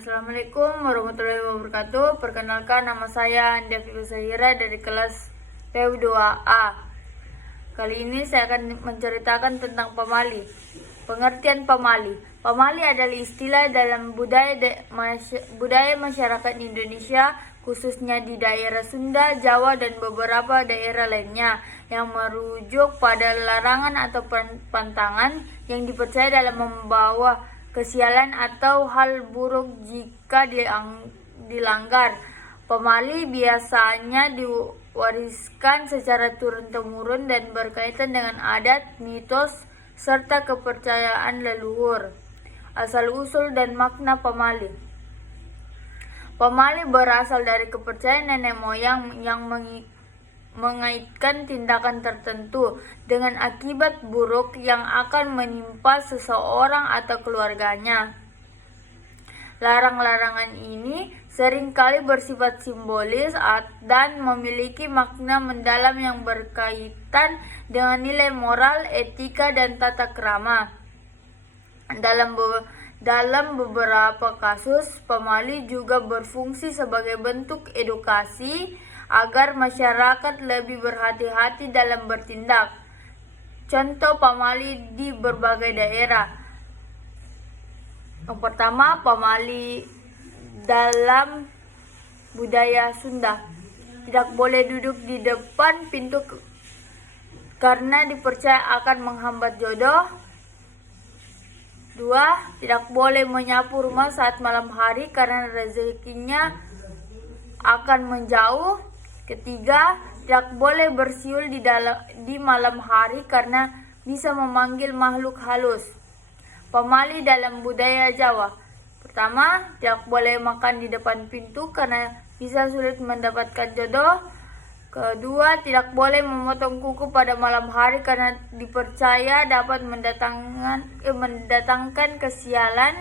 Assalamualaikum warahmatullahi wabarakatuh. Perkenalkan, nama saya Andia Fikri dari kelas PU2A. Kali ini saya akan menceritakan tentang pamali. Pengertian pamali. Pamali adalah istilah dalam budaya masyarakat Indonesia, khususnya di daerah Sunda, Jawa, dan beberapa daerah lainnya, yang merujuk pada larangan atau pantangan yang dipercaya dalam membawa kesialan atau hal buruk jika dilanggar. Pamali biasanya diwariskan secara turun-temurun dan berkaitan dengan adat, mitos, serta kepercayaan leluhur. Asal-usul dan makna pamali. Pamali berasal dari kepercayaan nenek moyang yang mengaitkan tindakan tertentu dengan akibat buruk yang akan menimpa seseorang atau keluarganya. Larangan ini seringkali bersifat simbolis dan memiliki makna mendalam yang berkaitan dengan nilai moral, etika, dan tata krama. Dalam beberapa kasus, pamali juga berfungsi sebagai bentuk edukasi agar masyarakat lebih berhati-hati dalam bertindak. Contoh pamali di berbagai daerah. Yang pertama, pamali dalam budaya Sunda. Tidak boleh duduk di depan pintu karena dipercaya akan menghambat jodoh. 2. Tidak boleh menyapu rumah saat malam hari karena rezekinya akan menjauh. 3. Tidak boleh bersiul di malam hari karena bisa memanggil makhluk halus. Pamali dalam budaya Jawa. Pertama, tidak boleh makan di depan pintu karena bisa sulit mendapatkan jodoh. 2. Tidak boleh memotong kuku pada malam hari karena dipercaya dapat mendatangkan kesialan.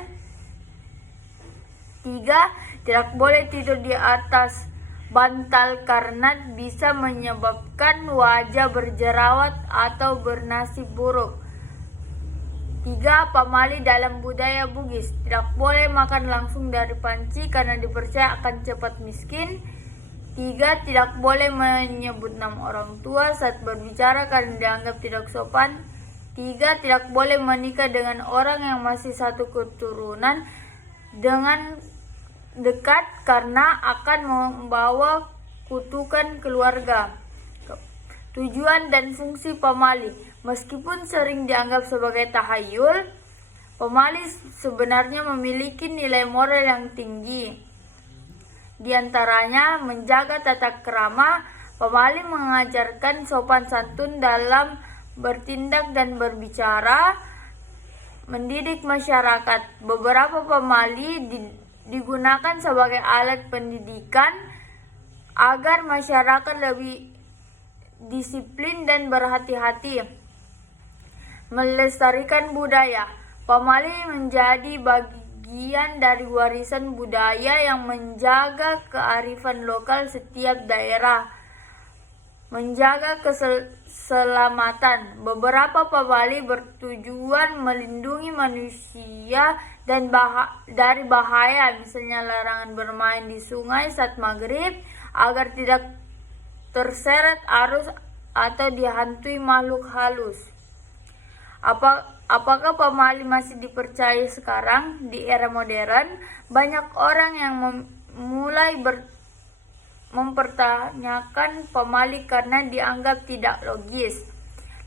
3. Tidak boleh tidur di atas bantal karena bisa menyebabkan wajah berjerawat atau bernasib buruk. 3. Pamali dalam budaya Bugis. Tidak boleh makan langsung dari panci karena dipercaya akan cepat miskin. 3. Tidak boleh menyebut nama orang tua saat berbicara karena dianggap tidak sopan. 3. Tidak boleh menikah dengan orang yang masih satu keturunan dengan dekat karena akan membawa kutukan keluarga. Tujuan dan fungsi pamali. Meskipun sering dianggap sebagai tahayul, pamali sebenarnya memiliki nilai moral yang tinggi. Di antaranya menjaga tata krama. Pamali mengajarkan sopan santun dalam bertindak dan berbicara, mendidik masyarakat. Beberapa pamali digunakan sebagai alat pendidikan agar masyarakat lebih disiplin dan berhati-hati. Melestarikan budaya. Pamali menjadi bagian dari warisan budaya yang menjaga kearifan lokal setiap daerah. Menjaga keselamatan. Beberapa pamali bertujuan melindungi manusia dan dari bahaya, misalnya larangan bermain di sungai saat maghrib agar tidak terseret arus atau dihantui makhluk halus. Apakah pamali masih dipercaya sekarang di era modern? Banyak orang yang mulai mempertanyakan pamali karena dianggap tidak logis.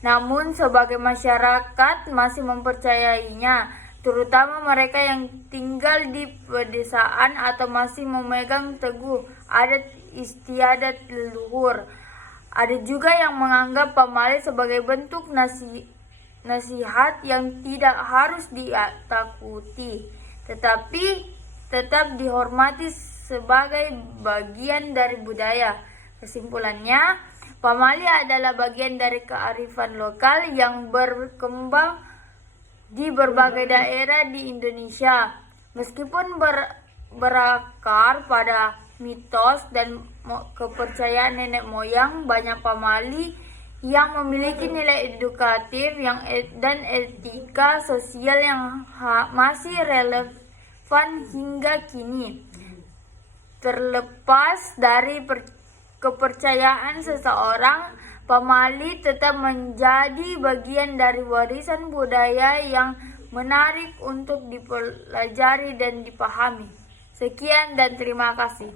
Namun sebagai masyarakat masih mempercayainya, terutama mereka yang tinggal di pedesaan atau masih memegang teguh adat istiadat leluhur. Ada juga yang menganggap pamali sebagai bentuk nasihat yang tidak harus ditakuti, tetapi tetap dihormati sebagai bagian dari budaya. Kesimpulannya, pamali adalah bagian dari kearifan lokal yang berkembang di berbagai daerah di Indonesia. Meskipun berakar pada mitos dan kepercayaan nenek moyang, banyak pamali yang memiliki nilai edukatif dan etika sosial yang masih relevan relevan hingga kini. Terlepas dari kepercayaan seseorang, pamali tetap menjadi bagian dari warisan budaya yang menarik untuk dipelajari dan dipahami. Sekian dan terima kasih.